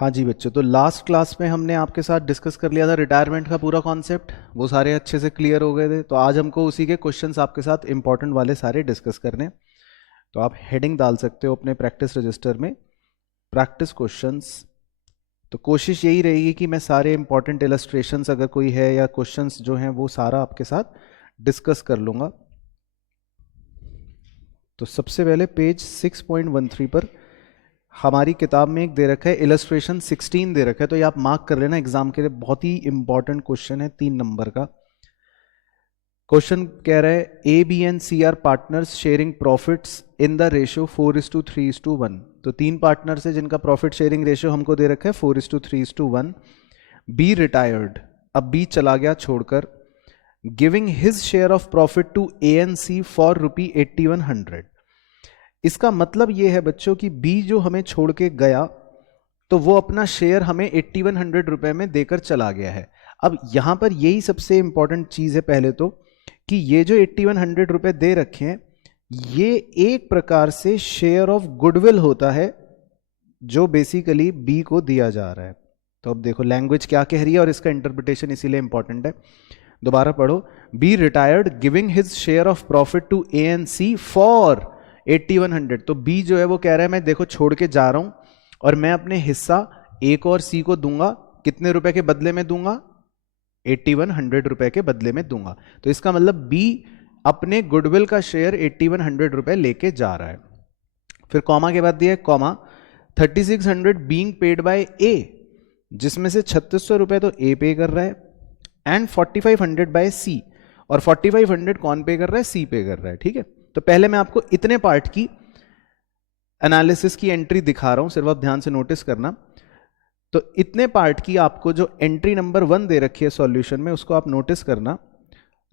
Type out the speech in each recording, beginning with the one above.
हाँ जी बच्चों, तो लास्ट क्लास में हमने आपके साथ डिस्कस कर लिया था रिटायरमेंट का पूरा कॉन्सेप्ट, वो सारे अच्छे से क्लियर हो गए थे। तो आज हमको उसी के क्वेश्चंस आपके साथ इंपॉर्टेंट वाले सारे डिस्कस करने। तो आप हेडिंग डाल सकते हो अपने प्रैक्टिस रजिस्टर में, प्रैक्टिस क्वेश्चंस। तो कोशिश यही रहेगी कि मैं सारे इंपॉर्टेंट इलस्ट्रेशंस अगर कोई है या क्वेश्चंस जो हैं वो सारा आपके साथ डिस्कस कर लूँगा। तो सबसे पहले पेज 6.13 पर हमारी किताब में एक दे रखा है इलस्ट्रेशन 16 दे रखा है, तो ये आप मार्क कर लेना एग्जाम के लिए, बहुत ही इंपॉर्टेंट क्वेश्चन है, 3 नंबर का क्वेश्चन। कह रहा है A B and C are partners sharing profits in the ratio 4:3:1। तो 3 पार्टनर्स है जिनका प्रॉफिट शेयरिंग रेशियो हमको दे रखा है 4:3:1। बी रिटायर्ड, अब बी चला गया छोड़कर, giving his share of profit to A and C for ₹8100। इसका मतलब ये है बच्चों कि बी जो हमें छोड़ के गया तो वो अपना शेयर हमें 8100 रुपए में देकर चला गया है। अब यहां पर यही सबसे इंपॉर्टेंट चीज है पहले तो, कि ये जो 8100 रुपए दे रखे हैं ये एक प्रकार से शेयर ऑफ गुडविल होता है जो बेसिकली बी को दिया जा रहा है। तो अब देखो लैंग्वेज क्या कह रही है और इसका इंटरप्रिटेशन इसीलिए इंपॉर्टेंट है। दोबारा पढ़ो, B retired giving his share of profit to A and C for 8100। तो बी जो है वो कह रहा है मैं देखो छोड़ के जा रहा हूं और मैं अपने हिस्सा ए को और सी को दूंगा, कितने रुपए के बदले में दूंगा? 8100 रुपए के बदले में दूंगा। तो इसका मतलब बी अपने गुडविल का शेयर 8100 रुपए लेके जा रहा है। फिर कॉमा के बाद दिया है कॉमा 3600 बीइंग पेड बाय ए, जिसमें से 3600 रुपए तो ए पे कर रहा है, एंड 4500 बाय सी, और 4500 कौन पे कर रहा है? सी पे कर रहा है। ठीक है, तो पहले मैं आपको इतने पार्ट की एनालिसिस की एंट्री दिखा रहा हूं, सिर्फ आप ध्यान से नोटिस करना। तो इतने पार्ट की आपको जो एंट्री नंबर 1 दे रखी है सॉल्यूशन में उसको आप नोटिस करना।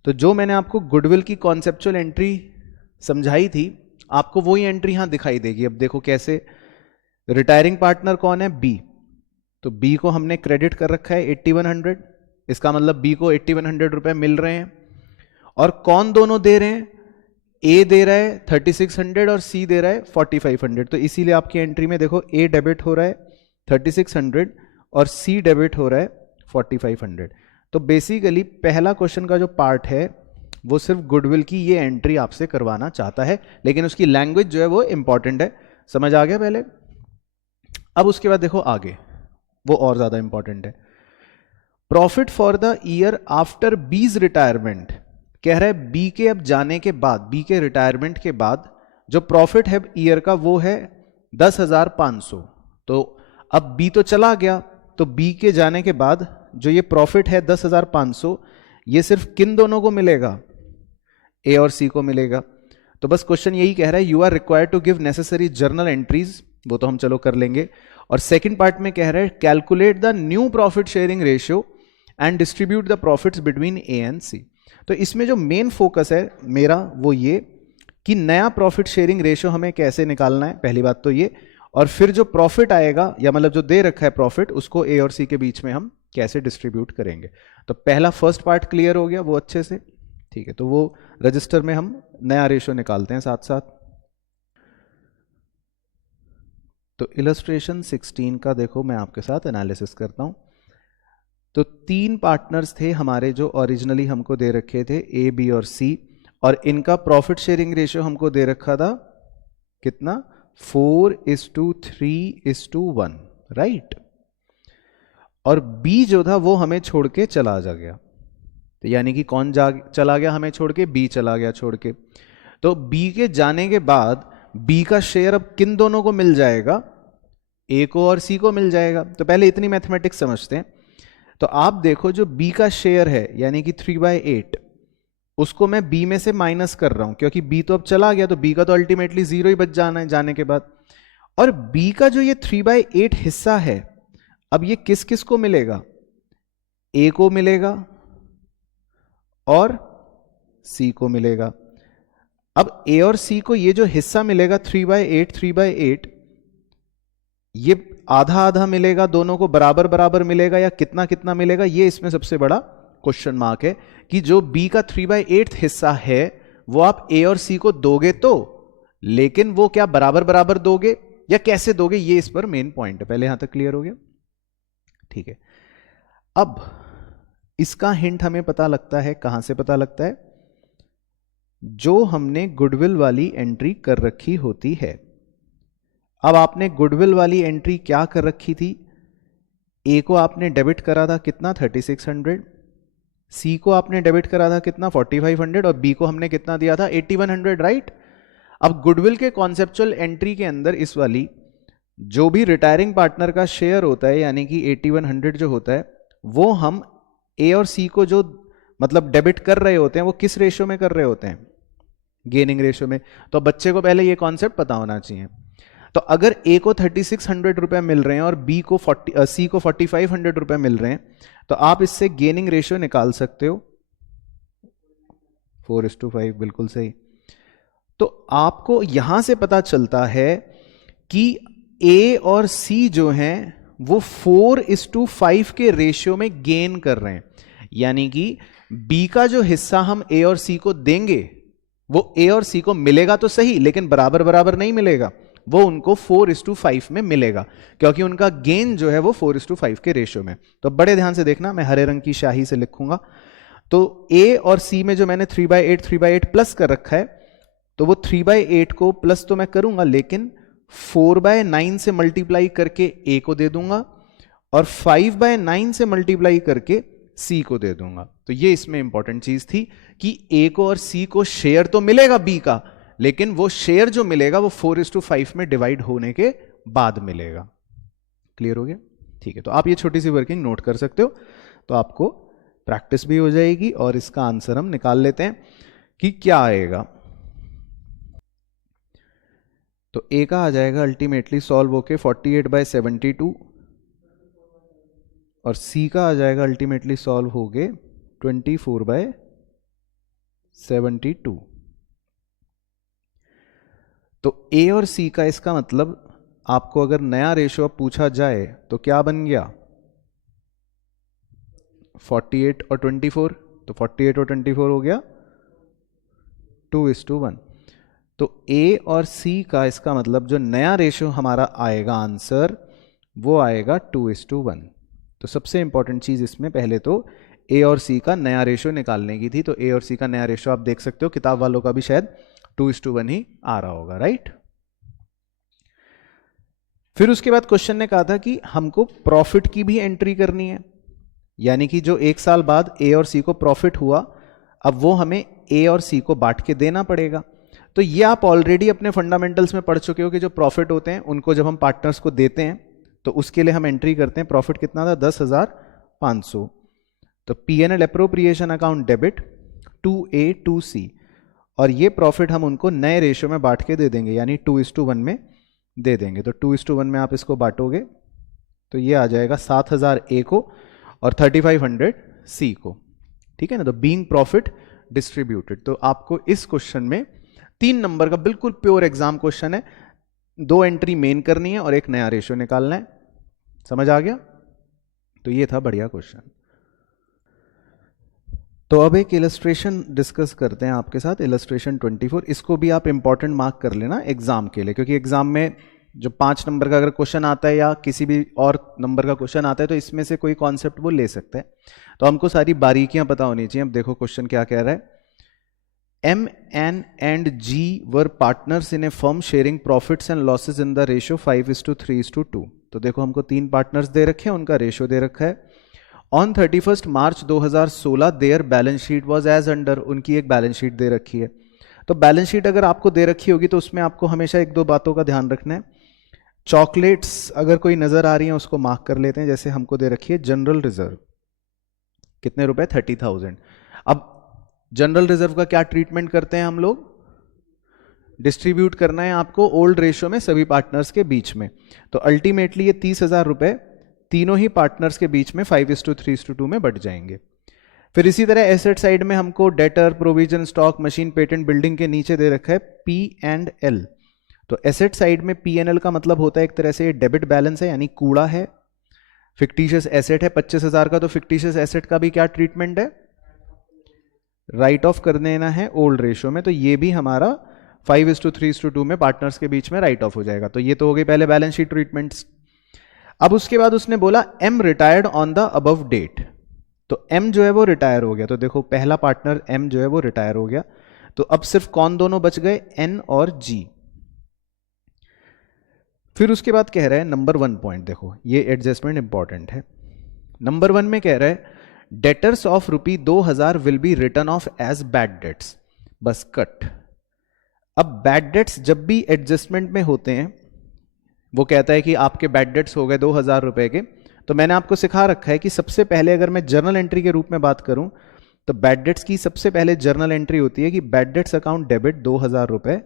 तो जो मैंने आपको गुडविल की कॉन्सेप्चुअल एंट्री समझाई थी आपको वही एंट्री यहां दिखाई देगी। अब देखो कैसे, रिटायरिंग पार्टनर कौन है? बी। तो बी को हमने क्रेडिट कर रखा है 8100, इसका मतलब बी को 8100 रुपए मिल रहे हैं। और कौन दोनों दे रहे हैं? ए दे रहा है 3600 और सी दे रहा है 4500। तो इसीलिए आपकी एंट्री में देखो ए डेबिट हो रहा है 3600 और सी डेबिट हो रहा है 4500। तो बेसिकली पहला क्वेश्चन का जो पार्ट है वो सिर्फ गुडविल की ये एंट्री आपसे करवाना चाहता है, लेकिन उसकी लैंग्वेज जो है वो इंपॉर्टेंट है। समझ आ गया पहले? अब उसके बाद देखो आगे, वो और ज्यादा इंपॉर्टेंट है। Profit for the year after बीज रिटायरमेंट, कह रहा है बी के अब जाने के बाद, बी के रिटायरमेंट के बाद जो प्रॉफिट है ईयर का वो है 10,500। तो अब बी तो चला गया, तो बी के जाने के बाद जो ये प्रॉफिट है 10,500 ये सिर्फ किन दोनों को मिलेगा? ए और सी को मिलेगा। तो बस क्वेश्चन यही कह रहा है you are required to give necessary journal entries, वो तो हम चलो कर लेंगे। और सेकंड पार्ट में कह रहा है calculate the new profit sharing ratio and distribute the profits between A and C. तो इसमें जो मेन फोकस है मेरा वो ये कि नया प्रॉफिट शेयरिंग रेशियो हमें कैसे निकालना है, पहली बात तो ये, और फिर जो प्रॉफिट आएगा या मतलब जो दे रखा है प्रॉफिट उसको ए और सी के बीच में हम कैसे डिस्ट्रीब्यूट करेंगे। तो पहला फर्स्ट पार्ट क्लियर हो गया वो अच्छे से, ठीक है। तो वो रजिस्टर में हम नया रेशियो निकालते हैं साथ साथ। तो इलस्ट्रेशन 16 का देखो मैं आपके साथ एनालिसिस करता हूं। तो 3 पार्टनर्स थे हमारे जो ओरिजिनली हमको दे रखे थे, ए बी और सी, और इनका प्रॉफिट शेयरिंग रेशियो हमको दे रखा था कितना? 4:3:1, राइट। और बी जो था वो हमें छोड़ के चला जा गया, तो यानी कि कौन चला गया हमें छोड़ के? बी चला गया छोड़ के। तो बी के जाने के बाद बी का शेयर अब किन दोनों को मिल जाएगा? ए को और सी को मिल जाएगा। तो पहले इतनी मैथमेटिक्स समझते हैं। तो आप देखो जो बी का शेयर है यानी कि 3/8 उसको मैं बी में से माइनस कर रहा हूं, क्योंकि बी तो अब चला गया तो बी का तो अल्टीमेटली 0 ही बच जाना है जाने के बाद। और बी का जो ये 3/8 हिस्सा है अब ये किस किस को मिलेगा? ए को मिलेगा और सी को मिलेगा। अब ए और सी को ये जो हिस्सा मिलेगा 3/8 ये आधा आधा मिलेगा, दोनों को बराबर बराबर मिलेगा या कितना कितना मिलेगा, ये इसमें सबसे बड़ा क्वेश्चन मार्क है कि जो बी का 3/8 हिस्सा है वो आप ए और सी को दोगे तो, लेकिन वो क्या बराबर बराबर दोगे या कैसे दोगे, ये इस पर मेन पॉइंट है। पहले यहां तक क्लियर हो गया? ठीक है, अब इसका हिंट हमें पता लगता है, कहां से पता लगता है? जो हमने गुडविल वाली एंट्री कर रखी होती है। अब आपने गुडविल वाली एंट्री क्या कर रखी थी? ए को आपने डेबिट करा था कितना? 3600। सी को आपने डेबिट करा था कितना? 4500। और बी को हमने कितना दिया था? 8100, राइट? अब गुडविल के कॉन्सेप्चुअल एंट्री के अंदर इस वाली जो भी रिटायरिंग पार्टनर का शेयर होता है यानी कि 8100 जो होता है, वो हम ए और सी को जो मतलब डेबिट कर रहे होते हैं वो किस रेशियो में कर रहे होते हैं? गेनिंग रेशियो में। तो बच्चे को पहले ये कॉन्सेप्ट पता होना चाहिए। तो अगर ए को 3600 रुपए मिल रहे हैं और बी को सी को 4500 रुपए मिल रहे हैं, तो आप इससे गेनिंग रेशियो निकाल सकते हो 4:5, बिल्कुल सही। तो आपको यहां से पता चलता है कि ए और सी जो हैं वो 4:5 के रेशियो में गेन कर रहे हैं, यानी कि बी का जो हिस्सा हम ए और सी को देंगे वो ए और सी को मिलेगा तो सही, लेकिन बराबर बराबर नहीं मिलेगा, वो उनको 4:5 में मिलेगा, क्योंकि उनका गेन जो है वो 4:5 के रेशियो में। तो बड़े ध्यान से देखना, मैं हरे रंग की स्याही से लिखूंगा। तो ए और सी में जो मैंने 3/8 प्लस कर रखा है, तो वो 3/8 को प्लस तो मैं करूंगा, लेकिन 4/9 से मल्टीप्लाई करके ए को दे दूंगा और 5/9 से मल्टीप्लाई करके सी को दे दूंगा। तो ये इसमें इंपॉर्टेंट चीज थी कि ए को और सी को शेयर तो मिलेगा बी का, लेकिन वो शेयर जो मिलेगा वो 4:5 में डिवाइड होने के बाद मिलेगा। क्लियर हो गया? ठीक है, तो आप ये छोटी सी वर्किंग नोट कर सकते हो, तो आपको प्रैक्टिस भी हो जाएगी और इसका आंसर हम निकाल लेते हैं कि क्या आएगा। तो ए का आ जाएगा अल्टीमेटली सॉल्व होके 48/72 और सी का आ जाएगा अल्टीमेटली सॉल्व हो गए 24/72। तो ए और सी का इसका मतलब आपको अगर नया रेशियो पूछा जाए तो क्या बन गया? 48 और 24, तो 48 और 24 हो गया 2:1। तो ए और सी का इसका मतलब जो नया रेशियो हमारा आएगा आंसर, वो आएगा 2:1। तो सबसे इंपॉर्टेंट चीज इसमें पहले तो ए और सी का नया रेशियो निकालने की थी। तो ए और सी का नया रेशियो आप देख सकते हो, किताब वालों का भी शायद 2:1 ही आ रहा होगा, राइट? फिर उसके बाद क्वेश्चन ने कहा था कि हमको प्रॉफिट की भी एंट्री करनी है, यानी कि जो एक साल बाद ए और सी को प्रॉफिट हुआ, अब वो हमें ए और सी को बांट के देना पड़ेगा। तो ये आप ऑलरेडी अपने फंडामेंटल्स में पढ़ चुके हो कि जो प्रॉफिट होते हैं उनको जब हम पार्टनर्स को देते हैं तो उसके लिए हम एंट्री करते हैं। प्रॉफिट कितना था? 10,500। तो P&L appropriation account debit 2A 2C, और ये प्रॉफिट हम उनको नए रेशियो में बांट के दे देंगे, यानी 2:1 में दे देंगे। तो 2:1 में आप इसको बांटोगे तो ये आ जाएगा 7,000 ए को और 3,500 सी को, ठीक है ना? तो बीइंग प्रॉफिट डिस्ट्रीब्यूटेड। तो आपको इस क्वेश्चन में 3 नंबर का बिल्कुल प्योर एग्जाम क्वेश्चन है, 2 एंट्री मेन करनी है और एक नया रेशियो निकालना है। समझ आ गया? तो ये था बढ़िया क्वेश्चन। तो अब एक इलस्ट्रेशन डिस्कस करते हैं आपके साथ, इलस्ट्रेशन 24। इसको भी आप इंपॉर्टेंट मार्क कर लेना एग्जाम के लिए, क्योंकि एग्जाम में जो 5 नंबर का अगर क्वेश्चन आता है या किसी भी और नंबर का क्वेश्चन आता है तो इसमें से कोई कॉन्सेप्ट वो ले सकता है। तो हमको सारी बारीकियां पता होनी चाहिए। अब देखो क्वेश्चन क्या कह रहा है। M, N and G were partners in a firm sharing profits and losses in the ratio 5:3:2। तो देखो हमको 3 पार्टनर्स दे रखे हैं, उनका रेशियो दे रखा है। On 31 March 2016 their balance sheet was as under. उनकी एक बैलेंस शीट दे रखी है। तो बैलेंस शीट अगर आपको दे रखी होगी तो उसमें आपको हमेशा 1-2 बातों का ध्यान रखना है। चॉकलेट्स अगर कोई नजर आ रही है उसको मार्क कर लेते हैं। जैसे हमको दे रखी है जनरल रिजर्व, कितने रुपए? 30,000। अब जनरल रिजर्व का क्या ट्रीटमेंट करते हैं हम लोग? डिस्ट्रीब्यूट करना है आपको ओल्ड रेशियो में सभी पार्टनर्स के बीच में। तो अल्टीमेटली ये 30,000 रुपए तीनों ही पार्टनर्स के बीच में 5:3:2 में बट जाएंगे। फिर इसी तरह एसेट साइड में हमको debtor, provision, stock, machine, patent, building के नीचे दे रखा है P&L। तो एसेट साइड में P&L का मतलब होता है एक तरह से ये डेबिट बैलेंस है, यानी कूड़ा है। फिक्टिशियस एसेट है 25,000 का, तो फिक्टिशियस एसेट का भी क्या ट्रीटमेंट है? राइट ऑफ कर देना है ओल्ड रेशियो में। तो ये भी हमारा 5:3:2 में पार्टनर्स के बीच में राइट ऑफ हो जाएगा। तो ये तो हो गई पहले बैलेंस शीट ट्रीटमेंट्स। अब उसके बाद उसने बोला M retired on the above date, तो एम जो है वो रिटायर हो गया, तो देखो पहला पार्टनर एम जो है वो रिटायर हो गया, तो अब सिर्फ कौन दोनों बच गए, एन और जी। फिर उसके बाद कह रहा है नंबर 1 पॉइंट, देखो ये एडजस्टमेंट इंपॉर्टेंट है। नंबर 1 में कह रहा है debtors of ₹2000 will be written off as bad debts, बस कट। अब बैड डेट्स जब भी एडजस्टमेंट में होते हैं, वो कहता है कि आपके बैड डेट्स हो गए 2000 रुपए के, तो मैंने आपको सिखा रखा है कि सबसे पहले अगर मैं जर्नल एंट्री के रूप में बात करूं तो बैड डेट्स की सबसे पहले जर्नल एंट्री होती है कि बैड डेट्स अकाउंट डेबिट 2000 रुपए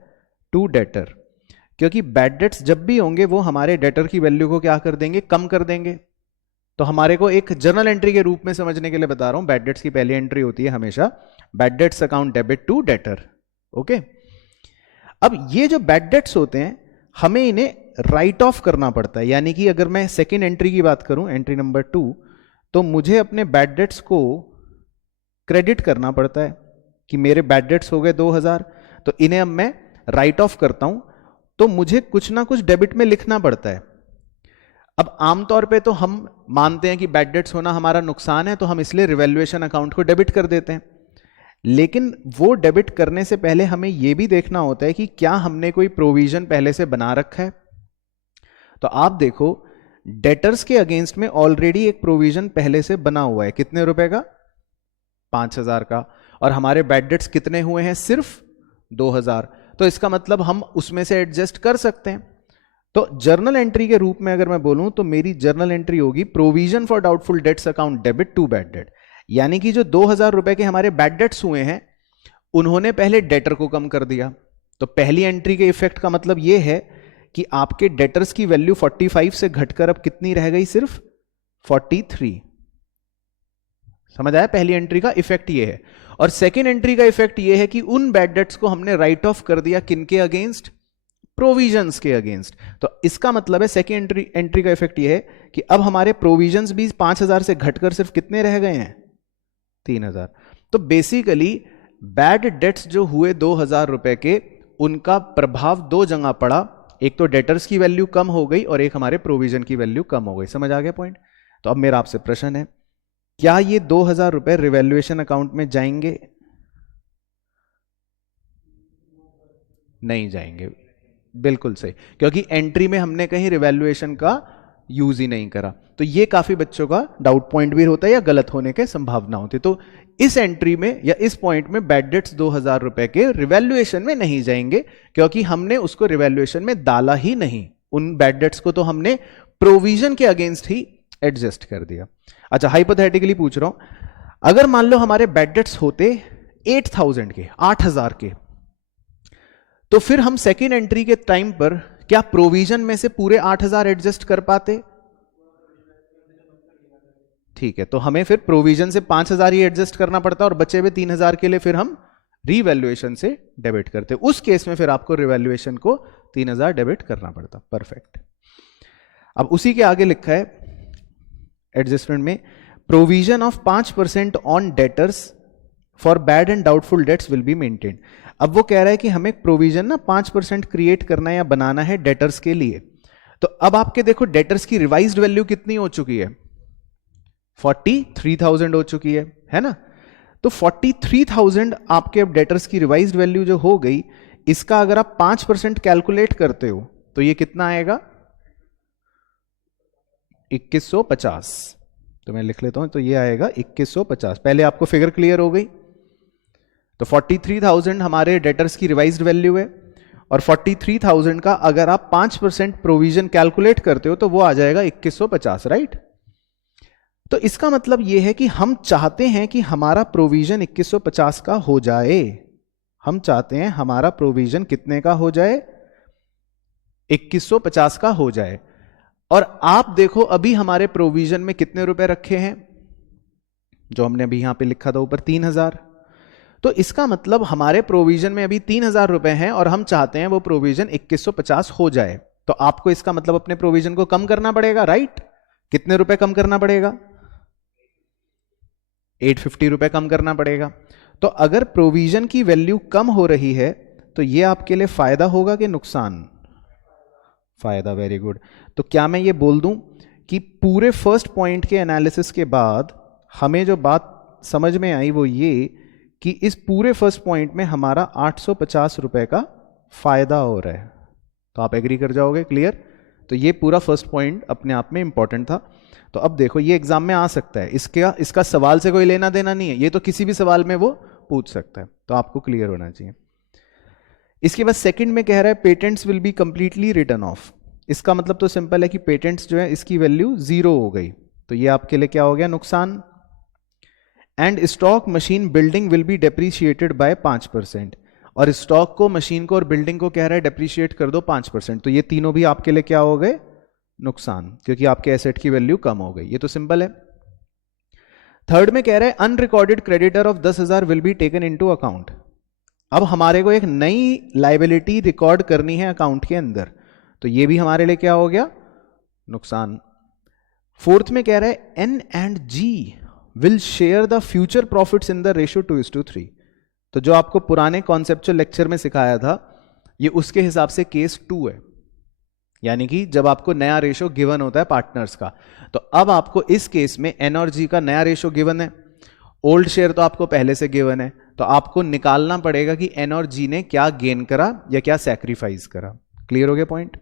टू डेटर, क्योंकि बैड डेट्स जब भी होंगे वो हमारे डेटर की वैल्यू को क्या कर देंगे, कम कर देंगे। तो हमारे को एक जर्नल एंट्री के रूप में समझने के लिए बता रहा हूं, बैड डेट्स की पहली एंट्री होती है हमेशा bad debts account debit to debtor. Okay, अब ये जो बैड डेट्स होते हैं हमें इन्हें राइट ऑफ करना पड़ता है, यानी कि अगर मैं सेकेंड एंट्री की बात करूं, एंट्री नंबर 2, तो मुझे अपने बैड डेट्स को क्रेडिट करना पड़ता है कि मेरे बैड डेट्स हो गए 2000, तो इन्हें अब मैं राइट ऑफ करता हूं, तो मुझे कुछ ना कुछ डेबिट में लिखना पड़ता है। अब आमतौर पे तो हम मानते हैं कि बैड डेट्स होना हमारा नुकसान है, तो हम इसलिए रिवैल्यूएशन अकाउंट को डेबिट कर देते हैं, लेकिन वो डेबिट करने से पहले हमें यह भी देखना होता है कि क्या हमने कोई प्रोविजन पहले से बना रखा है। तो आप देखो डेटर्स के अगेंस्ट में ऑलरेडी एक प्रोविजन पहले से बना हुआ है, कितने रुपए का, 5000 का, और हमारे बैड डेट्स कितने हुए हैं, सिर्फ 2000, तो इसका मतलब हम उसमें से एडजस्ट कर सकते हैं। तो जर्नल एंट्री के रूप में अगर मैं बोलूं तो मेरी जर्नल एंट्री होगी provision for doubtful debts account debit to bad debt, यानी कि जो 2000 रुपए के हमारे बैड डेट्स हुए हैं उन्होंने पहले डेटर को कम कर दिया। तो पहली एंट्री के इफेक्ट का मतलब यह है कि आपके डेटर्स की वैल्यू 45 से घटकर अब कितनी रह गई, सिर्फ 43। समझ आया, पहली एंट्री का इफेक्ट ये है। और सेकेंड एंट्री का इफेक्ट ये है कि उन बैड डेट्स को हमने राइट ऑफ कर दिया, किनके अगेंस्ट, प्रोविजंस के अगेंस्ट। तो इसका मतलब है सेकेंड एंट्री का इफेक्ट ये है कि अब हमारे प्रोविजंस भी 5000 से घटकर सिर्फ कितने रह गए हैं, 3000। तो बेसिकली बैड डेट्स जो हुए 2000 रुपए के, उनका प्रभाव दो जगह पड़ा, एक तो डेटर्स की वैल्यू कम हो गई और एक हमारे प्रोविजन की वैल्यू कम हो गई। समझ आ गया पॉइंट। तो अब मेरा आपसे प्रश्न है, क्या ये 2000 रुपए रिवैल्यूएशन अकाउंट में जाएंगे, नहीं जाएंगे, बिल्कुल सही, क्योंकि एंट्री में हमने कहीं रिवैल्यूएशन का यूज ही नहीं करा। तो ये काफी बच्चों का डाउट पॉइंट भी होता है या गलत होने की संभावना होती है। तो इस एंट्री में या इस पॉइंट में बैड डेट्स 2000 रुपए के रिवैल्यूएशन में नहीं जाएंगे, क्योंकि हमने उसको रिवैल्यूएशन में डाला ही नहीं, उन बैड डेट्स को तो हमने प्रोविजन के अगेंस्ट ही एडजस्ट कर दिया। अच्छा, हाइपोथेटिकली पूछ रहा हूं, अगर मान लो हमारे बैड डेट्स होते 8000 के, 8000 के, तो फिर हम सेकेंड एंट्री के टाइम पर क्या प्रोविजन में से पूरे 8000 एडजस्ट कर पाते? ठीक है, तो हमें फिर प्रोविजन से 5000 ही एडजस्ट करना पड़ता और बचे हुए 3000 के लिए फिर हम रीवैल्यूएशन से डेबिट करते। उस केस में फिर आपको रिवैल्यूएशन को 3000 डेबिट करना पड़ता। परफेक्ट। अब उसी के आगे लिखा है एडजस्टमेंट में, provision of 5% on debtors for bad and doubtful debts will be maintained. अब वो कह रहा है कि हमें प्रोविजन ना 5% क्रिएट करना है या बनाना है डेटर्स के लिए। तो अब आपके देखो डेटर्स की रिवाइज्ड वैल्यू कितनी हो चुकी है, 43,000 हो चुकी है ना। तो 43,000 आपके अब डेटर्स की रिवाइज्ड वैल्यू जो हो गई, इसका अगर आप 5% कैलकुलेट करते हो तो ये कितना आएगा, 2150। तो मैं लिख लेता हूं, तो ये आएगा 2150। पहले आपको फिगर क्लियर हो गई। तो 43,000 हमारे डेटर्स की रिवाइज्ड वैल्यू है, और 43,000 का अगर आप 5% प्रोविजन कैलकुलेट करते हो तो वो आ जाएगा 2150, राइट। तो इसका मतलब यह है कि हम चाहते हैं कि हमारा प्रोविजन 2150 का हो जाए। हम चाहते हैं हमारा प्रोविजन कितने का हो जाए, 2150 का हो जाए। और आप देखो अभी हमारे प्रोविजन में कितने रुपए रखे हैं, जो हमने अभी यहां पे लिखा था ऊपर, 3000। तो इसका मतलब हमारे प्रोविजन में अभी 3000 रुपए हैं और हम चाहते हैं वो प्रोविजन 2150 हो जाए। तो आपको इसका मतलब अपने प्रोविजन को कम करना पड़ेगा, राइट। कितने रुपए कम करना पड़ेगा, 850 रुपए कम करना पड़ेगा। तो अगर प्रोविजन की वैल्यू कम हो रही है तो यह आपके लिए फायदा होगा कि नुकसान, फायदा। Very good. तो क्या मैं ये बोल दूं कि पूरे फर्स्ट पॉइंट के एनालिसिस के बाद हमें जो बात समझ में आई वो ये कि इस पूरे फर्स्ट पॉइंट में हमारा 850 रुपए का फायदा हो रहा है। तो आप एग्री कर जाओगे, क्लियर? तो ये पूरा फर्स्ट पॉइंट अपने आप में इंपॉर्टेंट था। तो अब देखो ये एग्जाम में आ सकता है, इसका सवाल से कोई लेना देना नहीं है, ये तो किसी भी सवाल में वो पूछ सकता है, तो आपको क्लियर होना चाहिए। इसके बाद सेकंड में कह रहा है patents will be completely return of. इसका मतलब तो सिंपल है कि पेटेंट्स जो है इसकी वैल्यू 0 हो गई, तो ये आपके लिए क्या हो गया? नुकसान। And stock machine building will be depreciated by 5%, और स्टॉक को, मशीन को और बिल्डिंग को कह रहा है डेप्रीशिएट कर दो 5%, तो ये तीनों भी आपके लिए क्या हो गए? नुकसान, क्योंकि आपके एसेट की वैल्यू कम हो गई। ये तो सिंपल है। थर्ड में कह रहा है unrecorded creditor of 10,000 will be taken into account. अब हमारे को एक नई लायबिलिटी रिकॉर्ड करनी है अकाउंट के अंदर, तो ये भी हमारे लिए क्या हो गया? नुकसान। फोर्थ में कह रहा है N and G will share the future profits in the ratio 2:3। तो जो आपको पुराने कॉन्सेप्चुअल लेक्चर में सिखाया था, ये उसके हिसाब से केस 2 है, यानी कि जब आपको नया रेशो गिवन होता है पार्टनर्स का, तो अब आपको इस केस में एन और जी का नया रेशो गिवन है, ओल्ड शेयर तो आपको पहले से गिवन है, तो आपको निकालना पड़ेगा कि एन और जी ने क्या गेन करा या क्या सैक्रिफाइस करा। क्लियर हो गया पॉइंट?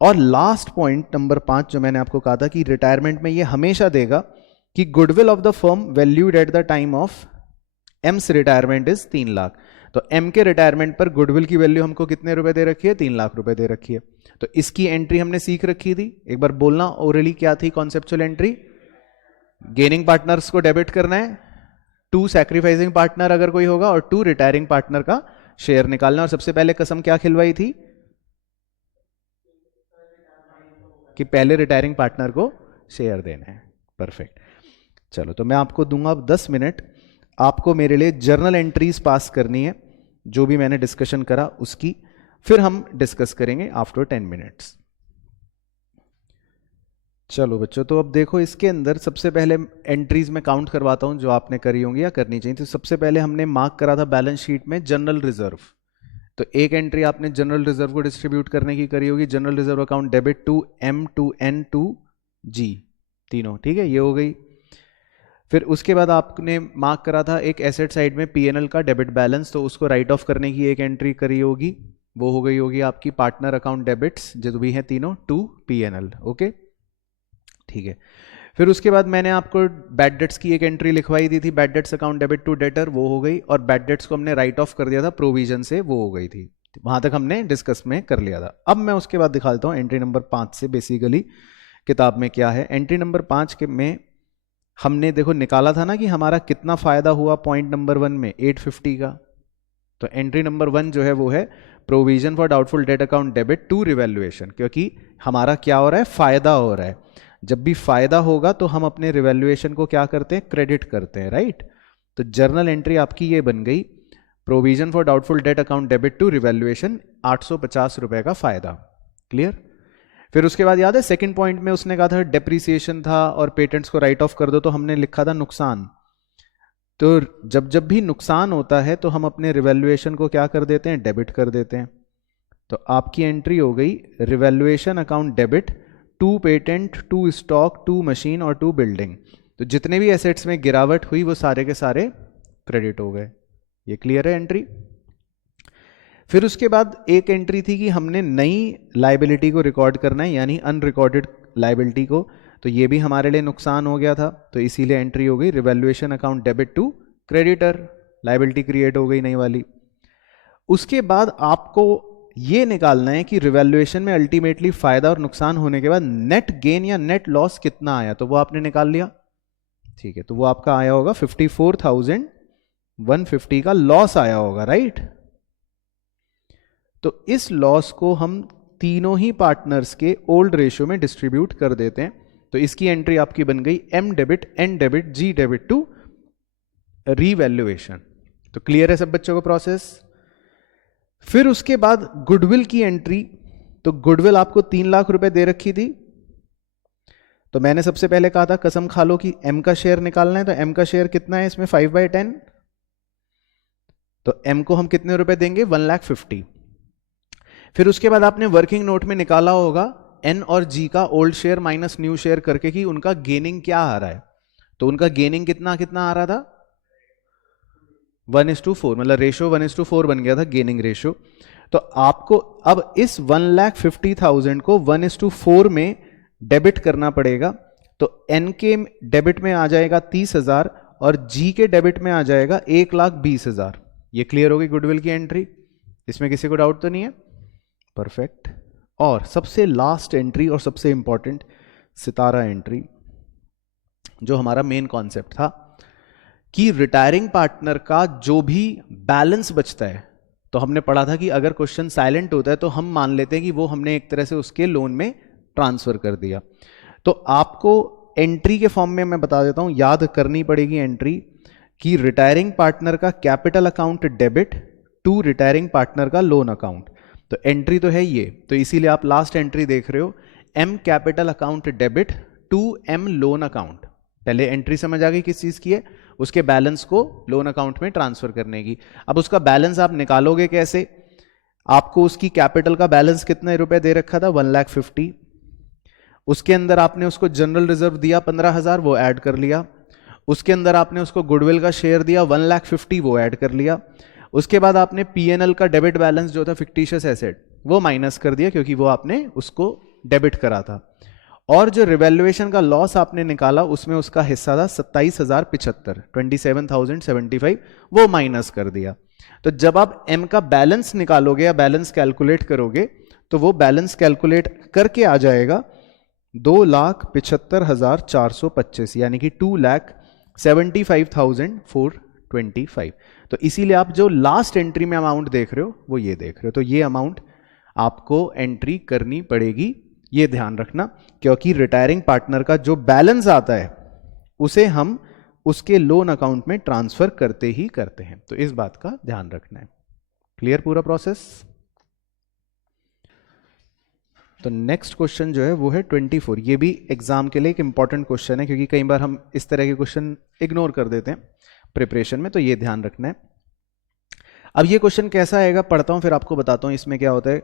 और लास्ट पॉइंट नंबर 5 जो मैंने आपको कहा था कि रिटायरमेंट में ये हमेशा देगा कि goodwill of the firm valued at the time of AIIMS retirement is 3 lakh. तो एम के रिटायरमेंट पर गुडविल की वैल्यू हमको कितने रुपए दे रखी है? 3 लाख रुपए दे रखी है। तो इसकी एंट्री हमने सीख रखी थी, एक बार बोलना ओरली क्या थी कॉन्सेप्चुअल एंट्री? गेनिंग पार्टनर्स को डेबिट करना है, 2 सैक्रिफाइसिंग पार्टनर अगर कोई होगा, और 2 रिटायरिंग पार्टनर का शेयर निकालना। और सबसे पहले कसम क्या खिलवाई थी? कि पहले रिटायरिंग पार्टनर को शेयर देना है। परफेक्ट। चलो, तो मैं आपको दूंगा अब 10 मिनट, आपको मेरे लिए जर्नल एंट्रीज पास करनी है, जो भी मैंने डिस्कशन करा उसकी, फिर हम डिस्कस करेंगे आफ्टर 10 मिनट्स। चलो बच्चों, तो अब देखो इसके अंदर सबसे पहले एंट्रीज में काउंट करवाता हूं जो आपने करी होंगी या करनी चाहिए। तो सबसे पहले हमने मार्क करा था बैलेंस शीट में जनरल रिजर्व, तो एक एंट्री आपने जनरल रिजर्व को डिस्ट्रीब्यूट करने की करी होगी, general reserve account debit to M to N to G, तीनों, ठीक है, ये हो गई। फिर उसके बाद आपने मार्क करा था एक एसेट साइड में पीएनएल का डेबिट बैलेंस, तो उसको राइट ऑफ करने की एक एंट्री करी होगी, वो हो गई होगी आपकी पार्टनर अकाउंट डेबिट्स, जो भी हैं तीनों टू पीएनएल। ओके, ठीक है। फिर उसके बाद मैंने आपको बैड डेट्स की एक एंट्री लिखवाई दी थी, bad debts account debit to debtor, वो हो गई, और बैड डेट्स को हमने राइट ऑफ कर दिया था प्रोविजन से, वो हो गई थी। वहां तक हमने डिस्कस में कर लिया था। अब मैं उसके बाद दिखाता हूं एंट्री नंबर 5 से बेसिकली किताब में क्या है। एंट्री नंबर 5 के में हमने देखो निकाला था ना कि हमारा कितना फायदा हुआ पॉइंट नंबर 1 में 850 का। तो एंट्री नंबर 1 जो है वो है provision for doubtful debt account debit to revaluation, क्योंकि हमारा क्या हो रहा है? फायदा हो रहा है। जब भी फायदा होगा तो हम अपने रिवैल्यूएशन को क्या करते हैं? क्रेडिट करते हैं, राइट? तो जर्नल एंट्री आपकी ये बन गई, provision for doubtful debt account debit to revaluation, 850 रुपए का फायदा। क्लियर? फिर उसके बाद याद है सेकंड पॉइंट में उसने कहा था डेप्रिसिएशन था और पेटेंट्स को राइट ऑफ कर दो, तो हमने लिखा था नुकसान। तो जब जब भी नुकसान होता है तो हम अपने रिवैल्यूएशन को क्या कर देते हैं? डेबिट कर देते हैं। तो आपकी एंट्री हो गई revaluation account debit to patent, to stock, to machine और टू बिल्डिंग। तो जितने भी एसेट्स में गिरावट हुई वो सारे के सारे क्रेडिट हो गए। ये क्लियर है एंट्री? फिर उसके बाद एक एंट्री थी कि हमने नई लायबिलिटी को रिकॉर्ड करना है, यानी अनरिकॉर्डेड लायबिलिटी को, तो ये भी हमारे लिए नुकसान हो गया था, तो इसीलिए एंट्री हो गई revaluation account debit to creditor, liability create हो गई नई वाली। उसके बाद आपको ये निकालना है कि रिवैल्यूएशन में अल्टीमेटली फायदा और नुकसान होने के बाद नेट गेन या नेट लॉस कितना आया, तो वो आपने निकाल लिया, ठीक है। तो वो आपका आया होगा 54,150 का लॉस आया होगा, राइट? तो इस लॉस को हम तीनों ही पार्टनर्स के ओल्ड रेशियो में डिस्ट्रीब्यूट कर देते हैं। तो इसकी एंट्री आपकी बन गई M debit, N debit, G debit to revaluation. तो क्लियर है सब बच्चों को प्रोसेस? फिर उसके बाद गुडविल की एंट्री, तो गुडविल आपको 3 लाख रुपए दे रखी थी, तो मैंने सबसे पहले कहा था कसम खा लो कि एम का शेयर निकालना है, तो एम का शेयर कितना है इसमें? 5/10। तो एम को हम कितने रुपए देंगे? 1,50,000। फिर उसके बाद आपने वर्किंग नोट में निकाला होगा एन और जी का old share minus new share करके कि उनका गेनिंग क्या आ रहा है, तो उनका गेनिंग कितना कितना आ रहा था 1:4, मतलब रेशो 1:4 बन गया था गेनिंग रेशो। तो आपको अब इस 1,50,000 को 1:4 में डेबिट करना पड़ेगा। तो एन के डेबिट में आ जाएगा 30,000 और जी के डेबिट में आ जाएगा 1,20,000। ये क्लियर होगी गुडविल की एंट्री, इसमें किसी को डाउट तो नहीं है? परफेक्ट। और सबसे लास्ट एंट्री और सबसे इंपॉर्टेंट सितारा एंट्री, जो हमारा मेन कॉन्सेप्ट था कि रिटायरिंग पार्टनर का जो भी बैलेंस बचता है, तो हमने पढ़ा था कि अगर क्वेश्चन साइलेंट होता है तो हम मान लेते हैं कि वो हमने एक तरह से उसके लोन में ट्रांसफर कर दिया। तो आपको एंट्री के फॉर्म में मैं बता देता हूं, याद करनी पड़ेगी एंट्री कि रिटायरिंग पार्टनर का capital account debit to retiring partner का लोन अकाउंट। तो एंट्री तो है ये, तो इसीलिए आप लास्ट एंट्री देख रहे हो, M capital account debit to M loan account. पहले एंट्री समझ आ गई किस चीज की है, उसके बैलेंस को लोन अकाउंट में ट्रांसफर करने की। अब उसका बैलेंस आप निकालोगे कैसे? आपको उसकी कैपिटल का बैलेंस कितने रुपए दे रखा था 1,50,000, उसके अंदर आपने उसको जनरल रिजर्व दिया 15,000, वो ऐड कर लिया। उसके अंदर आपने उसको गुडविल का शेयर दिया 1,50,000, वो ऐड कर लिया। उसके बाद आपने पीएनएल का डेबिट बैलेंस जो था फिक्टिशियस एसेट, वो माइनस कर दिया क्योंकि वो आपने उसको डेबिट करा था। और जो रिवैल्यूएशन का लॉस आपने निकाला उसमें उसका हिस्सा था 27,075, 27,075, वो माइनस कर दिया। तो जब आप एम का बैलेंस निकालोगे या बैलेंस कैलकुलेट करोगे तो वो बैलेंस कैलकुलेट करके आ जाएगा 2,75,425, यानी कि 2,75,425। तो इसीलिए आप जो लास्ट एंट्री में अमाउंट देख रहे हो वो ये देख रहे हो। तो ये अमाउंट आपको एंट्री करनी पड़ेगी, ये ध्यान रखना, क्योंकि रिटायरिंग पार्टनर का जो बैलेंस आता है उसे हम उसके लोन अकाउंट में ट्रांसफर करते ही करते हैं। तो इस बात का ध्यान रखना है। क्लियर पूरा प्रोसेस? तो नेक्स्ट क्वेश्चन जो है वो है 24। ये भी एग्जाम के लिए एक इंपॉर्टेंट क्वेश्चन है, क्योंकि कई बार हम इस तरह के क्वेश्चन इग्नोर कर देते हैं प्रिपरेशन में, तो ये ध्यान रखना है। अब ये क्वेश्चन कैसा आएगा पढ़ता हूं फिर आपको बताता हूं इसमें क्या होता है।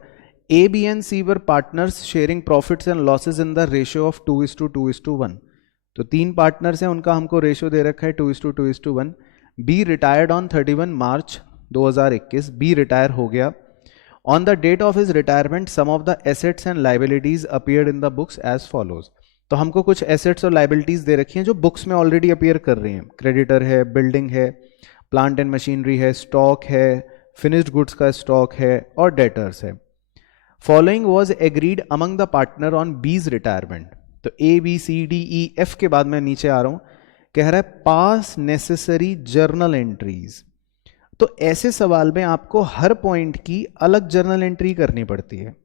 A, B and C were partners sharing profits and losses in the ratio of 2:2:1। तो 3 पार्टनर्स हैं, उनका हमको रेशियो दे रखा है 2:2:1। B retired on 31 March 2021, B retire हो गया। On the date of his retirement sum of the assets and liabilities appeared in the books as follows. तो हमको कुछ एसेट्स और लाइबिलिटीज दे रखी हैं जो बुक्स में ऑलरेडी अपीयर कर रही हैं। क्रेडिटर है, बिल्डिंग है, प्लांट एंड मशीनरी है, स्टॉक है, फिनिश्ड गुड्स का स्टॉक है और डेटर्स है। Following was agreed among the partner on B's retirement. तो A B C D E F के बाद मैं नीचे आ रहा हूं, कह रहा है पास नेसेसरी जर्नल एंट्रीज। तो ऐसे सवाल में आपको हर पॉइंट की अलग जर्नल एंट्री करनी पड़ती है।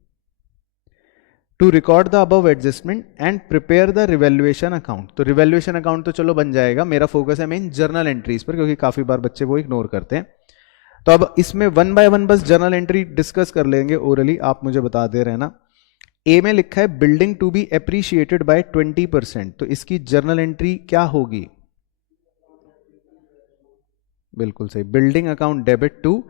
To record the above adjustment and prepare the revaluation account. तो रिवैल्यूएशन अकाउंट तो चलो बन जाएगा, मेरा फोकस है मेन जर्नल एंट्रीज पर, क्योंकि काफी बार बच्चे वो इग्नोर करते हैं। तो अब इसमें 1 बाय 1 बस जर्नल एंट्री डिस्कस कर लेंगे ओरली, आप मुझे बता दे रहना। ए में लिखा है building to be appreciated by 20%। तो इसकी जर्नल एंट्री क्या होगी? बिल्कुल सही, building account debit to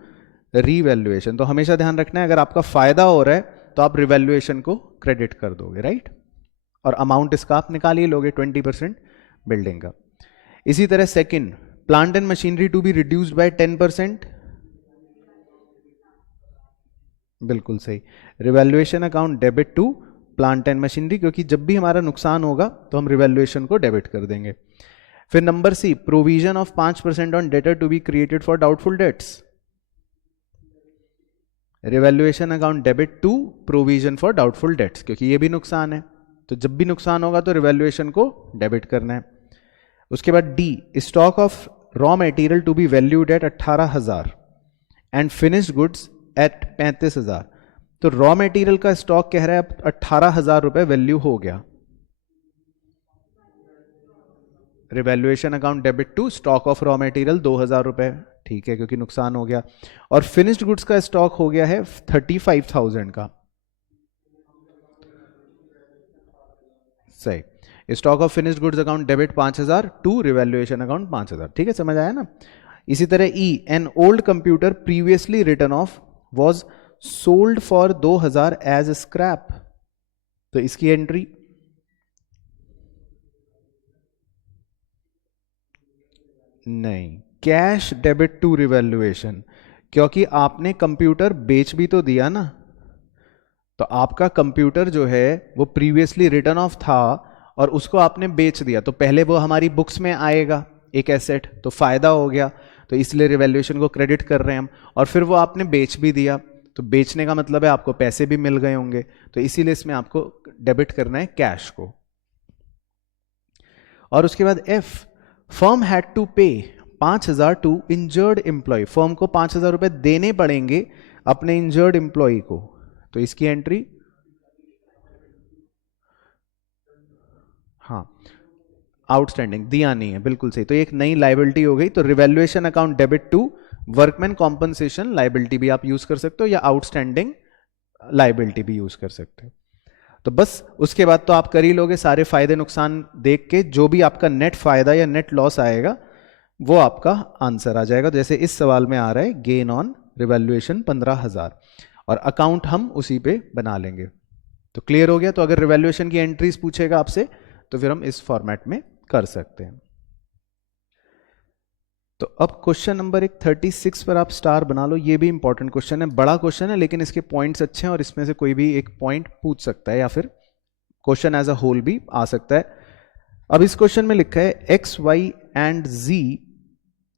revaluation. तो हमेशा ध्यान रखना है, अगर आपका फायदा हो रहा है तो आप रिवैल्यूएशन को क्रेडिट कर दोगे, राइट? और अमाउंट इसका आप निकाल ही लोगे 20% बिल्डिंग का। इसी तरह second, plant and machinery to be reduced by 10%। बिल्कुल सही, revaluation account debit to plant and machinery, क्योंकि जब भी हमारा नुकसान होगा तो हम रिवैल्यूएशन को डेबिट कर देंगे। फिर number C, provision of 5% on debtor to be created for doubtful debts. Revaluation account debit to provision for doubtful debts, क्योंकि ये भी नुकसान है, तो जब भी नुकसान होगा तो रिवैल्यूएशन को डेबिट करना है। उसके बाद D, stock of raw material to be valued at 18,000 and finished goods at 35,000। तो रॉ मटेरियल का स्टॉक कह रहा है अब 18,000 रुपए वैल्यू हो गया। Revaluation account debit to stock of raw material 2,000 रुपए, ठीक है, क्योंकि नुकसान हो गया। और फिनिश्ड गुड्स का स्टॉक हो गया है 35,000 का। सही, stock of finished goods account debit 5,000 to revaluation account 5,000, ठीक है, समझ आया ना? इसी तरह E, an old computer previously written off was sold for 2,000 as scrap. तो इसकी एंट्री नहीं, कैश डेबिट टू रिवैल्यूएशन, क्योंकि आपने कंप्यूटर बेच भी तो दिया ना। तो आपका कंप्यूटर जो है वो प्रीवियसली रिटर्न ऑफ था और उसको आपने बेच दिया, तो पहले वो हमारी बुक्स में आएगा एक एसेट, तो फायदा हो गया, तो इसलिए रिवैल्यूएशन को क्रेडिट कर रहे हैं हम। और फिर वो आपने बेच भी दिया, तो बेचने का मतलब है आपको पैसे भी मिल गए होंगे, तो इसीलिए इसमें आपको डेबिट करना है कैश को। और उसके बाद एफ, फर्म हैड टू पे 5,000 टू इंजर्ड एम्प्लॉय, फर्म को 5,000 रुपए देने पड़ेंगे अपने इंजर्ड एम्प्लॉय को, तो इसकी एंट्री हाँ आउटस्टैंडिंग दिया नहीं है, बिल्कुल सही, तो एक नई लाइबिलिटी हो गई। तो revaluation account debit to workman compensation liability भी आप यूज कर सकते हो, या आउटस्टैंडिंग लाइबिलिटी भी यूज कर सकते हो। तो बस उसके बाद तो आप कर ही लोगे, सारे फायदे नुकसान देख के जो भी आपका नेट फायदा या नेट लॉस आएगा वो आपका आंसर आ जाएगा। जैसे इस सवाल में आ रहा है गेन ऑन रिवैल्यूएशन 15,000, और अकाउंट हम उसी पे बना लेंगे। तो क्लियर हो गया। तो अगर रिवैल्यूएशन की एंट्रीज पूछेगा आपसे तो फिर हम इस फॉर्मेट में कर सकते हैं। तो अब क्वेश्चन नंबर 36 पर आप स्टार बना लो। ये भी इंपॉर्टेंट क्वेश्चन है, बड़ा क्वेश्चन है, लेकिन इसके पॉइंट्स अच्छे हैं और इसमें से कोई भी एक पॉइंट पूछ सकता है या फिर क्वेश्चन एज अ होल भी आ सकता है। अब इस क्वेश्चन में लिखा है X Y and G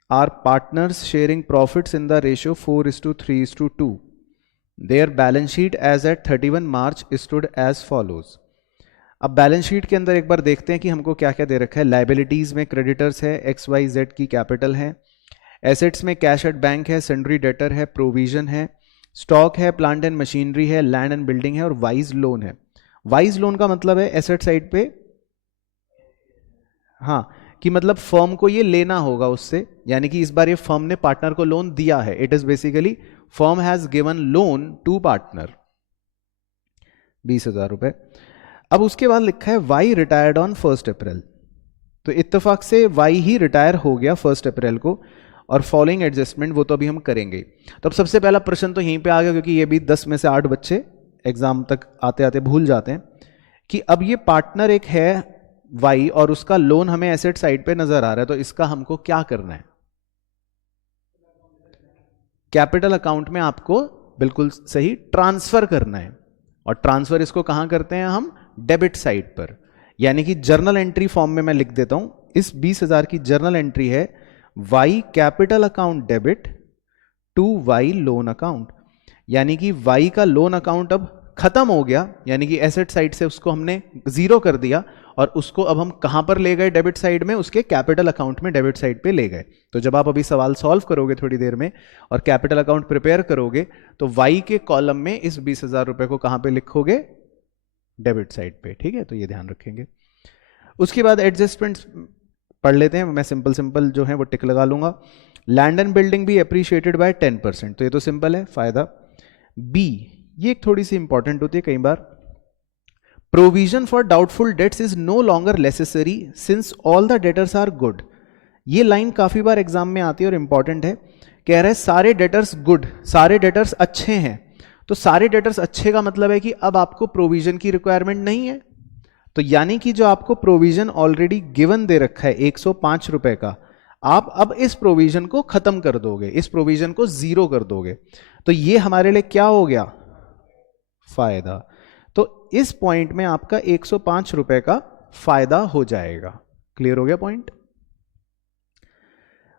R partners sharing profits in the ratio 4:3:2। Their balance sheet as at 31 March stood as follows. अब बैलेंस शीट के अंदर एक बार देखते हैं कि हमको क्या क्या दे रखा है। लाइबिलिटीज में क्रेडिटर्स है, एक्स वाई जेड की कैपिटल है, एसेट्स में कैश एट बैंक है, सन्ड्री डेटर है, प्रोविजन है, स्टॉक है, प्लांट एंड मशीनरी है, लैंड एंड बिल्डिंग है, और वाइज लोन है। वाइज लोन का मतलब है एसेट साइड पे, हाँ, कि मतलब फर्म को ये लेना होगा उससे, यानी कि इस बार ये फर्म ने पार्टनर को लोन दिया है। It is basically firm has given loan to partner 20,000 रुपए। अब उसके बाद लिखा है वाई रिटायर्ड ऑन 1 अप्रैल। तो इत्तेफाक से वाई ही रिटायर हो गया 1 अप्रैल को, और फॉलोइंग एडजस्टमेंट वो तो अभी हम करेंगे। तो अब सबसे पहला प्रश्न तो यहीं पे आ गया, क्योंकि ये भी 10 में से 8 बच्चे एग्जाम तक आते आते भूल जाते हैं कि अब ये पार्टनर एक है वाई और उसका लोन हमें एसेट साइड पे नजर आ रहा है, तो इसका हमको क्या करना है? कैपिटल अकाउंट में आपको बिल्कुल सही ट्रांसफर करना है, और ट्रांसफर इसको कहां करते हैं हम? डेबिट साइड पर। यानी कि जर्नल एंट्री फॉर्म में मैं लिख देता हूं, इस 20,000 की जर्नल एंट्री है Y capital account debit to Y loan account. यानी कि वाई का लोन अकाउंट अब खत्म हो गया, यानी कि एसेट साइड से उसको हमने जीरो कर दिया, और उसको अब हम कहां पर ले गए? डेबिट साइड में, उसके कैपिटल अकाउंट में डेबिट साइड पे ले गए। तो जब आप अभी सवाल सॉल्व करोगे थोड़ी देर में और कैपिटल अकाउंट प्रिपेयर करोगे, तो वाई के कॉलम में इस 20,000 रुपए को कहां पे लिखोगे? डेबिट साइड पे। ठीक है, तो ये ध्यान रखेंगे। उसके बाद एडजस्टमेंट्स पढ़ लेते हैं, मैं सिंपल जो है वो टिक लगा लूंगा। लैंड एंड बिल्डिंग भी अप्रिशिएटेड बाय 10%, तो ये तो सिंपल है फायदा। बी, ये एक थोड़ी सी इंपॉर्टेंट होती है कई बार, provision for doubtful debts is no longer necessary since all the debtors are good. ये लाइन काफी बार एग्जाम में आती है और इंपॉर्टेंट है। कह रहे हैं सारे डेटर्स गुड, सारे डेटर्स अच्छे हैं। तो सारे डेटर्स अच्छे का मतलब है कि अब आपको प्रोविजन की रिक्वायरमेंट नहीं है। तो यानी कि जो आपको प्रोविजन ऑलरेडी गिवन दे रखा है 105 रुपए का, आप अब इस प्रोविजन को खत्म कर दोगे, इस प्रोविजन को जीरो कर दोगे। तो ये हमारे लिए क्या हो गया? फायदा। तो इस पॉइंट में आपका 105 रुपए का फायदा हो जाएगा। क्लियर हो गया पॉइंट?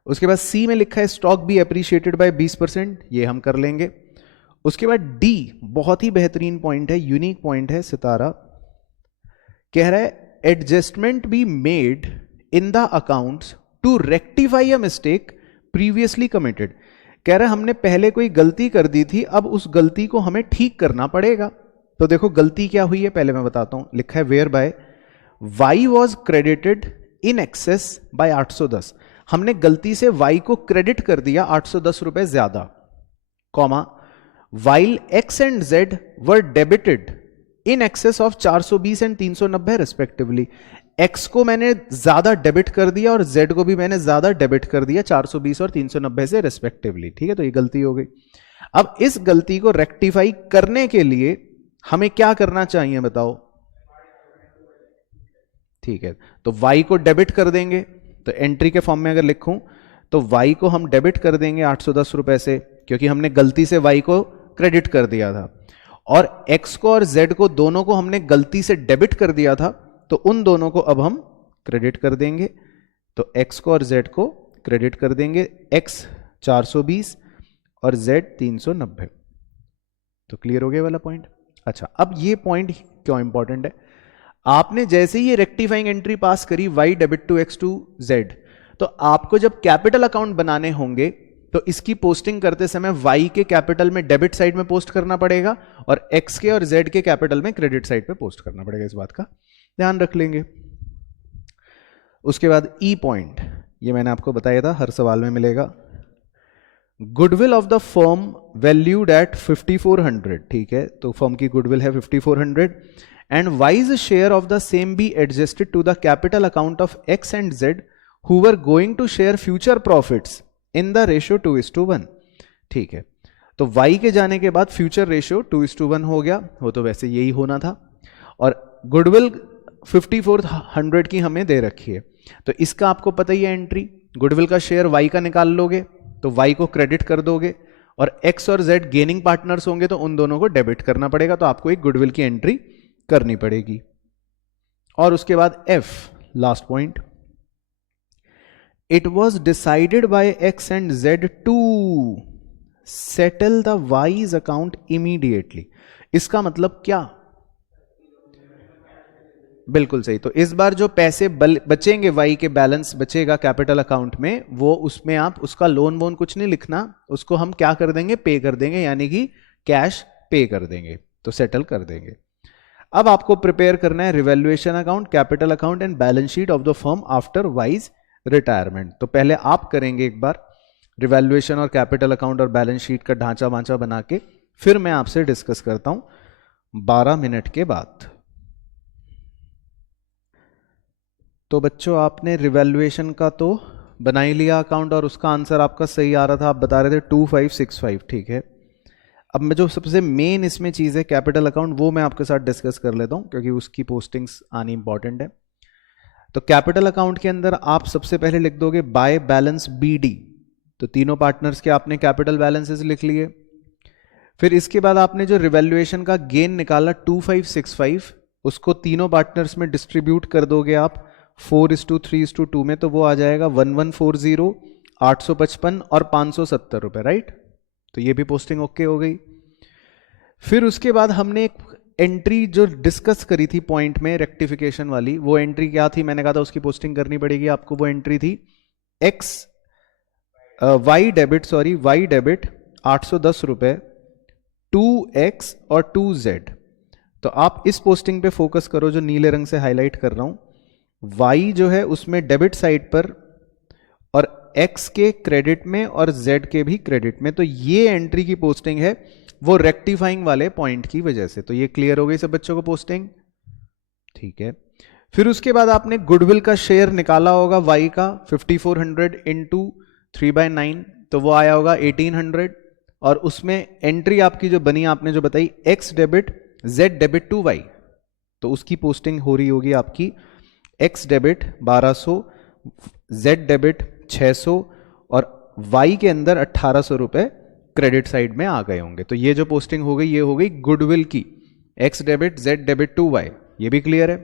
उसके बाद सी में लिखा है स्टॉक बी अप्रिशिएटेड बाय 20%, ये हम कर लेंगे। उसके बाद डी बहुत ही बेहतरीन पॉइंट है, यूनिक पॉइंट है, सितारा कह रहा है adjustment be made in the accounts to rectify a mistake previously committed. कह रहा है हमने पहले कोई गलती कर दी थी, अब उस गलती को हमें ठीक करना पड़ेगा। तो देखो गलती क्या हुई है पहले मैं बताता हूं। लिखा है whereby Y was credited in excess by 810। हमने गलती से वाई को क्रेडिट कर दिया 810 रुपए ज्यादा, comma while x and Z were debited in excess of 420 and 390 respectively. X को मैंने ज्यादा डेबिट कर दिया और जेड को भी मैंने ज्यादा डेबिट कर दिया 420 और 390 से रिस्पेक्टिवली। ठीक है, तो ये गलती हो गई। अब इस गलती को रेक्टिफाई करने के लिए हमें क्या करना चाहिए बताओ? ठीक है, तो y को डेबिट कर देंगे, तो एंट्री के फॉर्म में अगर लिखूं तो y को हम डेबिट कर देंगे 810 रुपए से, क्योंकि हमने गलती से y को क्रेडिट कर दिया था, और x को और z को दोनों को हमने गलती से डेबिट कर दिया था, तो उन दोनों को अब हम क्रेडिट कर देंगे। तो x को और z को क्रेडिट कर देंगे, x 420 और z 390। तो क्लियर हो गया वाला पॉइंट। अच्छा, अब ये पॉइंट क्यों इंपॉर्टेंट है, आपने जैसे ही ये रेक्टिफाइंग एंट्री पास करी y debit to x to z, तो आपको जब कैपिटल अकाउंट बनाने होंगे तो इसकी पोस्टिंग करते समय y के कैपिटल में डेबिट साइड में पोस्ट करना पड़ेगा और x के और z के कैपिटल में क्रेडिट साइड पे पोस्ट करना पड़ेगा। इस बात का ध्यान रख लेंगे। उसके बाद ई पॉइंट, ये मैंने आपको बताया था, हर सवाल में मिलेगा। Goodwill of the firm valued at 5400, ठीक है, तो फर्म की गुडविल है 5400, and Y's share of the same be adjusted to the capital account of x and z who were going to share future profits in the ratio 2:1। ठीक है, तो y के जाने के बाद फ्यूचर रेशियो 2:1 हो गया, वो तो वैसे यही होना था, और गुडविल 5400 की हमें दे रखी है, तो इसका आपको पता ही है एंट्री, गुडविल का शेयर y का निकाल लोगे तो y को क्रेडिट कर दोगे, और x और z गेनिंग पार्टनर्स होंगे तो उन दोनों को डेबिट करना पड़ेगा, तो आपको एक गुडविल की एंट्री करनी पड़ेगी। और उसके बाद f, last point, it was decided by x and z to settle the y's account immediately. इसका मतलब क्या, बिल्कुल सही, तो इस बार जो पैसे बचेंगे, y के बैलेंस बचेगा कैपिटल अकाउंट में, वो उसमें आप उसका लोन वोन कुछ नहीं लिखना, उसको हम क्या कर देंगे, पे कर देंगे, यानी कि कैश पे कर देंगे, तो सेटल कर देंगे। अब आपको प्रिपेयर करना है revaluation account, capital account and balance sheet of the firm after wise retirement. तो पहले आप करेंगे एक बार रिवैल्यूएशन और कैपिटल अकाउंट और बैलेंस शीट का ढांचा वांचा बना के, फिर मैं आपसे डिस्कस करता हूं 12 मिनट के बाद। तो बच्चों, आपने रिवैल्यूएशन का तो बना ही लिया अकाउंट, और उसका आंसर आपका सही आ रहा था, आप बता रहे थे 2565, ठीक है। अब मैं जो सबसे मेन इसमें चीज़ है कैपिटल अकाउंट, वो मैं आपके साथ डिस्कस कर लेता हूँ, क्योंकि उसकी पोस्टिंग्स आनी इंपॉर्टेंट है। तो कैपिटल अकाउंट के अंदर आप सबसे पहले लिख दोगे बाय बैलेंस BD, तो तीनों पार्टनर्स के आपने कैपिटल बैलेंसेस लिख लिए। फिर इसके बाद आपने जो रिवैल्यूएशन का गेन निकाला 2565, उसको तीनों पार्टनर्स में डिस्ट्रीब्यूट कर दोगे आप 4:3:2 में, तो वो आ जाएगा 1140, 855 और 570 रुपए, राइट। तो ये भी पोस्टिंग ओके हो गई। फिर उसके बाद हमने एक एंट्री जो डिस्कस करी थी पॉइंट में रेक्टिफिकेशन वाली, वो एंट्री क्या थी, मैंने कहा था उसकी पोस्टिंग करनी पड़ेगी आपको। वो एंट्री थी वाई डेबिट 810 रुपए 2x और 2z। तो आप इस पोस्टिंग पे फोकस करो जो नीले रंग से हाईलाइट कर रहा हूं। y जो है उसमें डेबिट साइड पर, और x के क्रेडिट में और z के भी क्रेडिट में। तो ये एंट्री की पोस्टिंग है वो रेक्टिफाइंग वाले पॉइंट की वजह से। तो ये क्लियर हो गई सब बच्चों को पोस्टिंग, ठीक है। फिर उसके बाद आपने गुडविल का शेयर निकाला होगा y का 5400 इंटू 3/9, तो वो आया होगा 1800, और उसमें एंट्री आपकी जो बनी आपने जो बताई x debit z debit to y, तो उसकी पोस्टिंग हो रही होगी आपकी x डेबिट 1200, z डेबिट 600 और y के अंदर 1800 रुपए क्रेडिट साइड में आ गए होंगे। तो ये जो पोस्टिंग हो गई ये हो गई गुडविल की, x debit z debit to y। ये भी क्लियर है।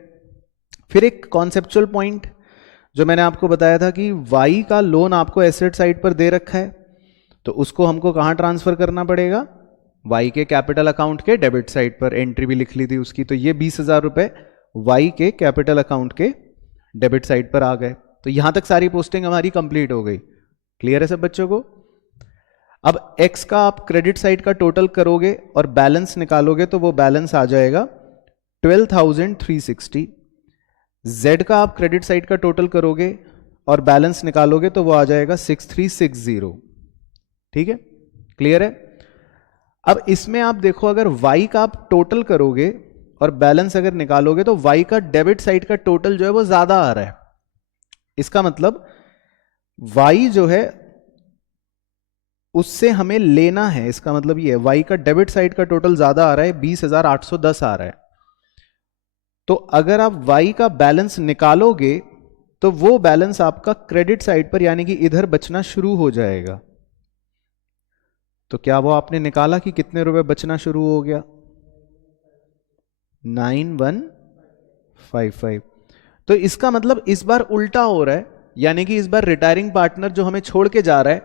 फिर एक कॉन्सेप्चुअल पॉइंट जो मैंने आपको बताया था कि y का लोन आपको एसेट साइड पर दे रखा है, तो उसको हमको कहां ट्रांसफर करना पड़ेगा, y के कैपिटल अकाउंट के डेबिट साइड पर। एंट्री भी लिख ली थी उसकी, तो ये 20,000 रुपए y के कैपिटल अकाउंट के डेबिट साइड पर आ गए। तो यहां तक सारी पोस्टिंग हमारी कंप्लीट हो गई। क्लियर है सब बच्चों को। अब x का आप क्रेडिट साइड का टोटल करोगे और बैलेंस निकालोगे तो वो बैलेंस आ जाएगा 12,360। z का आप क्रेडिट साइड का टोटल करोगे और बैलेंस निकालोगे तो वो आ जाएगा 6,360। ठीक है, क्लियर है। अब इसमें आप देखो, अगर y का आप टोटल करोगे और बैलेंस अगर निकालोगे तो y का डेबिट साइड का टोटल जो है वो ज्यादा आ रहा है। इसका मतलब y जो है उससे हमें लेना है, इसका मतलब ये है y का डेबिट साइड का टोटल ज्यादा आ रहा है, 20,810 आ रहा है। तो अगर आप y का बैलेंस निकालोगे तो वो बैलेंस आपका क्रेडिट साइड पर यानी कि इधर बचना शुरू हो जाएगा। तो क्या वो आपने निकाला कि कितने रुपए बचना शुरू हो गया? 9155। तो इसका मतलब इस बार उल्टा हो रहा है, यानी कि इस बार रिटायरिंग पार्टनर जो हमें छोड़ के जा रहा है,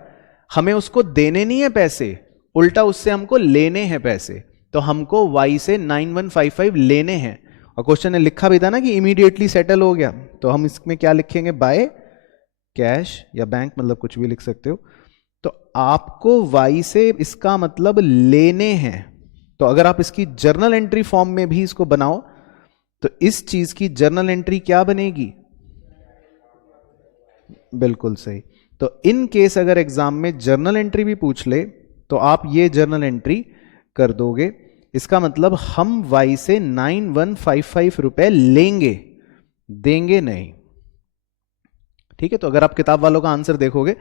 हमें उसको देने नहीं है पैसे, उल्टा उससे हमको लेने हैं पैसे। तो हमको y से 9155 लेने हैं। और क्वेश्चन ने लिखा भी था ना कि इमीडिएटली सेटल हो गया, तो हम इसमें क्या लिखेंगे? बाय कैश या बैंक, मतलब कुछ भी लिख सकते हो। तो आपको y से इसका मतलब लेने हैं। तो अगर आप इसकी जर्नल एंट्री फॉर्म में भी इसको बनाओ तो इस चीज की जर्नल एंट्री क्या बनेगी? बिल्कुल सही। तो इन केस अगर एग्जाम में जर्नल एंट्री भी पूछ ले तो आप ये जर्नल एंट्री कर दोगे। इसका मतलब हम y से 9155 रुपए लेंगे, देंगे नहीं। ठीक है, तो अगर आप किताब वालों का आंसर देखोगे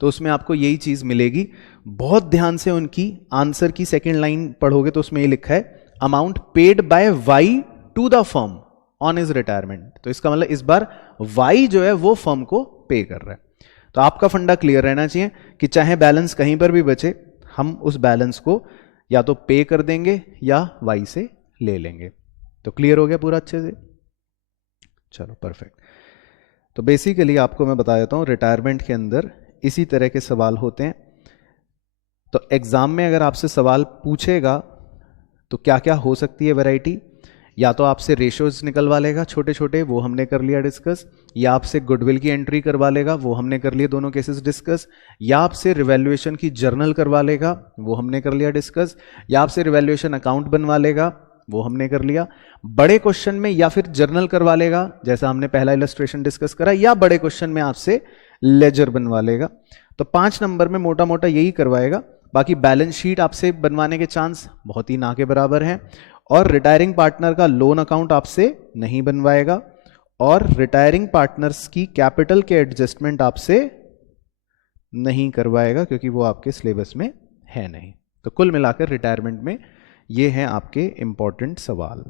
तो उसमें आपको यही चीज मिलेगी। बहुत ध्यान से उनकी आंसर की सेकंड लाइन पढ़ोगे तो उसमें ये लिखा है amount paid by Y to the firm on his retirement. तो इसका मतलब इस बार वाई जो है वो फर्म को पे कर रहा है। तो आपका फंडा क्लियर रहना चाहिए कि चाहे बैलेंस कहीं पर भी बचे, हम उस बैलेंस को या तो पे कर देंगे या वाई से ले लेंगे। तो क्लियर हो गया पूरा अच्छे से? चलो परफेक्ट। तो बेसिकली आपको मैं बता देता हूं, रिटायरमेंट के अंदर इसी तरह के सवाल होते हैं। तो एग्जाम में अगर आपसे सवाल पूछेगा तो क्या क्या हो सकती है वैरायटी? या तो आपसे रेशियोज निकलवा लेगा छोटे छोटे, वो हमने कर लिया डिस्कस, या आपसे गुडविल की एंट्री करवा लेगा, वो हमने कर लिए दोनों केसेस डिस्कस, या आपसे रिवैल्यूएशन की जर्नल करवा लेगा, वो हमने कर लिया डिस्कस, या आपसे रिवैल्यूएशन अकाउंट बनवा लेगा, वो हमने कर लिया। बड़े क्वेश्चन में या फिर जर्नल करवा लेगा जैसा हमने पहला इलस्ट्रेशन डिस्कस करा, या बड़े क्वेश्चन में आपसे लेजर बनवा लेगा। तो 5 नंबर में मोटा मोटा यही करवाएगा। बाकी बैलेंस शीट आपसे बनवाने के चांस बहुत ही ना के बराबर हैं, और रिटायरिंग पार्टनर का लोन अकाउंट आपसे नहीं बनवाएगा, और रिटायरिंग पार्टनर्स की कैपिटल के एडजस्टमेंट आपसे नहीं करवाएगा क्योंकि वो आपके सिलेबस में है नहीं। तो कुल मिलाकर रिटायरमेंट में ये हैं आपके इंपॉर्टेंट सवाल।